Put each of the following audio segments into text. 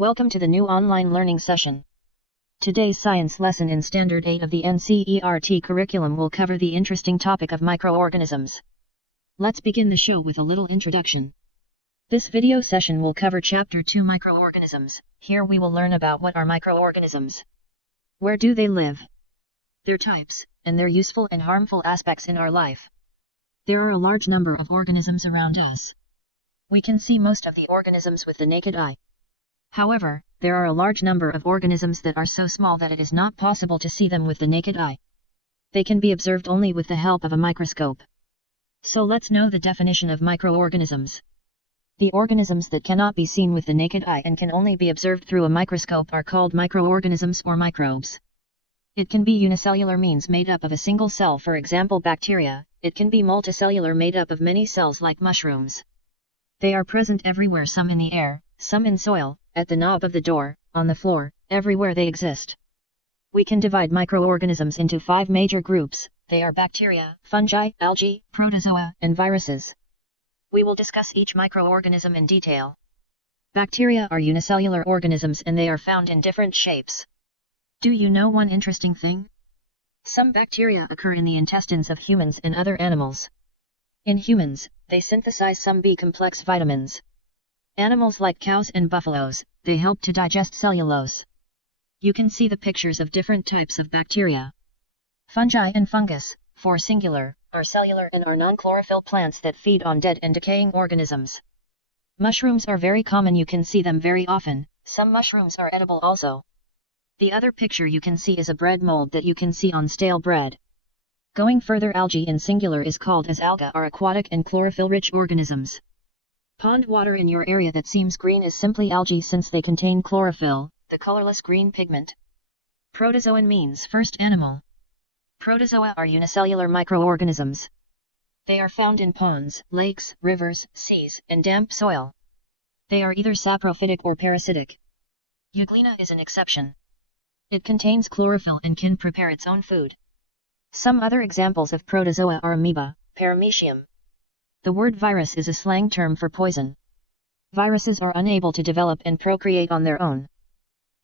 Welcome to the new online learning session. Today's science lesson in Standard 8 of the NCERT curriculum will cover the interesting topic of microorganisms. Let's begin the show with a little introduction. This video session will cover Chapter 2 Microorganisms. Here we will learn about what are microorganisms, where do they live, their types, and their useful and harmful aspects in our life. There are a large number of organisms around us. We can see most of the organisms with the naked eye. However, there are a large number of organisms that are so small that it is not possible to see them with the naked eye. They can be observed only with the help of a microscope. So let's know the definition of microorganisms. The organisms that cannot be seen with the naked eye and can only be observed through a microscope are called microorganisms or microbes. It can be unicellular, means made up of a single cell, for example bacteria. It can be multicellular, made up of many cells like mushrooms. They are present everywhere, some in the air, some in soil, at the knob of the door, on the floor, everywhere they exist. We can divide microorganisms into 5 major groups. They are bacteria, fungi, algae, protozoa, and viruses. We will discuss each microorganism in detail. Bacteria are unicellular organisms and they are found in different shapes. Do you know one interesting thing? Some bacteria occur in the intestines of humans and other animals. In humans, they synthesize some B-complex vitamins. Animals like cows and buffaloes, they help to digest cellulose. You can see the pictures of different types of bacteria. Fungi and fungus, for singular, are cellular and are non-chlorophyll plants that feed on dead and decaying organisms. Mushrooms are very common, you can see them very often. Some mushrooms are edible also. The other picture you can see is a bread mold that you can see on stale bread. Going further, algae in singular is called as alga, are aquatic and chlorophyll-rich organisms. Pond water in your area that seems green is simply algae, since they contain chlorophyll, the colorless green pigment. Protozoan means first animal. Protozoa are unicellular microorganisms. They are found in ponds, lakes, rivers, seas, and damp soil. They are either saprophytic or parasitic. Euglena is an exception. It contains chlorophyll and can prepare its own food. Some other examples of protozoa are amoeba, paramecium. The word virus is a slang term for poison. Viruses are unable to develop and procreate on their own.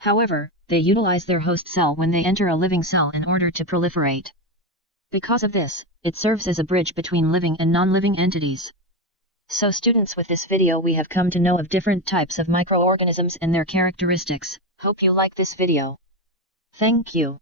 However, they utilize their host cell when they enter a living cell in order to proliferate. Because of this, it serves as a bridge between living and non-living entities. So students, with this video we have come to know of different types of microorganisms and their characteristics. Hope you like this video. Thank you.